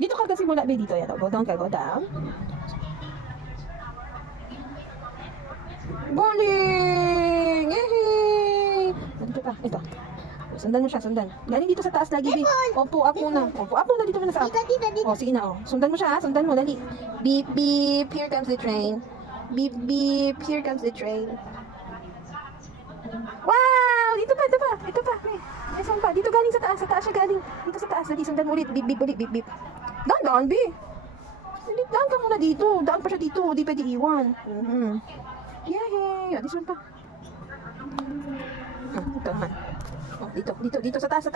Dito ka kasi mula, be, dito. Yan, go down ka, go down. Galing! Yehey! Dito ka, ito. Sundan mo siya, sundan. Galing dito sa taas lagi, be. Opo, up muna. Opo, up muna, dito muna sa up. Oh, sige na, oh. Sundan mo siya, sundan mo, dali. Beep, beep, here comes the train. Beep, beep, here comes the train. Wow! Dito pa, ito pa, ito pa. May saan pa? Dito galing sa taas siya galing. Dito sa taas, dali, sundan mo ulit. Beep, beep, ulit, beep, beep. Daan, be. Hindi, daan ka muna dito. Daan pa siya dito, di pwede iwan. Yay! Oh, this one pa. Ito naman. Oh, dito, sa taas.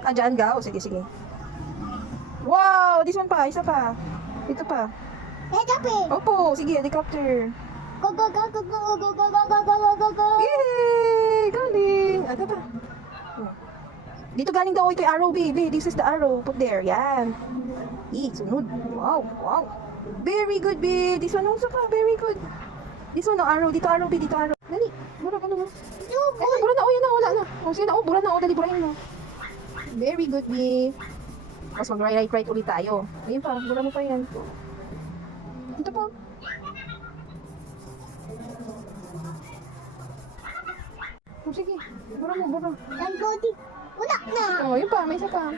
Ah, dyan ka? Oh, sige. Wow! This one pa, isa pa. Dito pa. Opo, sige, helicopter. Go. Yay! Galing! Ito pa. Oh. Dito galing daw ito yung arrow, baby. This is the arrow. Put there. Yan. Sunod. Wow. Very good, babe. This one also pa. Very good. This one, no, arrow. Dito arrow, babe. Dito arrow. Dali. Bura ka naman. Bura na. Oh, yan na. Wala na. Oh, sige na. Oh, bura na. Oh, dali. Burahin mo. Very good, babe. Tapos mag-right ulit tayo. Ayun pa. Bura mo pa yan. Ito pa. Oh, sige. Bura mo. Wala na. Oh, yun pa. May isa pa.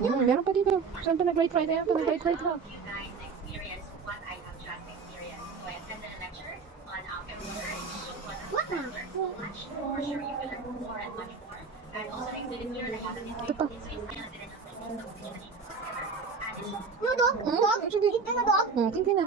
Meron pa dito. Saan pa nag-right? Ayan pa nag-right ha. What na? Ito pa. No, dog. Sige. Ito na, dog. Tingnan na.